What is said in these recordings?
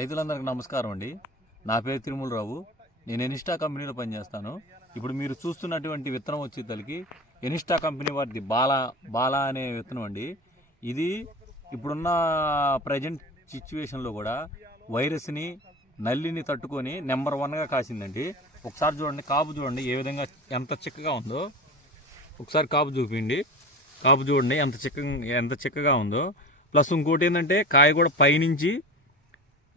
రైతులందరికీ నమస్కారం అండి. నా పేరు తిరుమలరావు. నేను ఎనిస్టా కంపెనీలో పనిచేస్తాను. ఇప్పుడు మీరు చూస్తున్నటువంటి విత్తనం వచ్చేసరికి ఎనిస్టా కంపెనీ వారిది బాలా అనే విత్తనం అండి. ఇది ఇప్పుడున్న ప్రజెంట్ సిచ్యువేషన్లో కూడా వైరస్ని నల్లిని తట్టుకొని నెంబర్ 1గా కాసిందండి. ఒకసారి చూడండి, కాపు చూడండి ఏ విధంగా ఎంత చిక్కగా ఉందో. ఒకసారి కాపు చూపిండి, కాపు చూడండి ఎంత చిక్కగా ఉందో. ప్లస్ ఇంకోటి ఏంటంటే కాయ కూడా పైనుంచి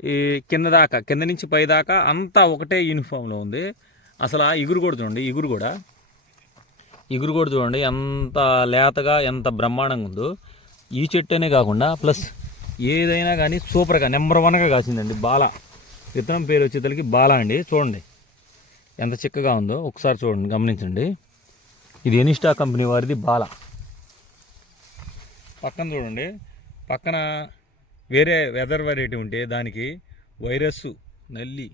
ఈ కింద నుంచి పై దాకా అంతా ఒకటే యూనిఫామ్లో ఉంది. అసలు ఆ ఇగురు కూడా చూడండి, ఇగురు కూడా చూడండి ఎంత లేతగా ఎంత బ్రహ్మాండంగా ఉందో. ఈ చెట్టునే కాకుండా ప్లస్ ఏదైనా కానీ సూపర్గా నెంబర్ 1గా కాసిందండి. బాలా విత్తనం పేరు వచ్చేసరికి బాలా అండి. చూడండి ఎంత చిక్కగా ఉందో. ఒకసారి చూడండి, గమనించండి. ఇది ఎనిస్టా కంపెనీ వారిది బాలా. పక్కన చూడండి, పక్కన వేరే వెదర్ వెరైటీ ఉంటే దానికి వైరస్ నల్లి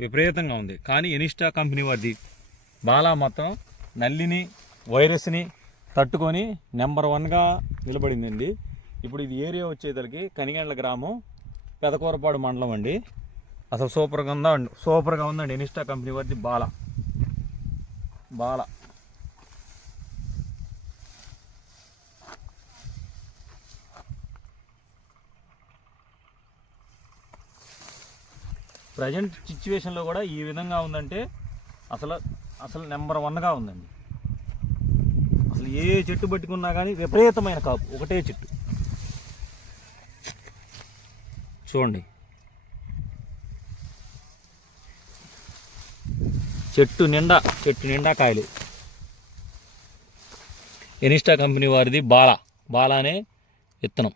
విపరీతంగా ఉంది. కానీ ఎనిస్టా కంపెనీ వారిది బాలా మొత్తం నల్లిని వైరస్ని తట్టుకొని నెంబర్ 1గా నిలబడిందండి. ఇప్పుడు ఇది ఏరియా వచ్చేసరికి కనిగండ్ల గ్రామం, పెదకూరపాడు మండలం అండి. అసలు సూపర్గా ఉందండి ఎనిస్టా కంపెనీ వారిది బాలా. ప్రజెంట్ సిచ్యువేషన్లో కూడా ఈ విధంగా ఉందంటే అసలు నెంబర్ 1గా ఉందండి. అసలు ఏ చెట్టు పట్టుకున్నా కానీ విపరీతమైన కాపు, ఒకటే చూడండి. చెట్టు నిండా కాయలు. ఎనిస్టా కంపెనీ వారిది బాలా అనే విత్తనం.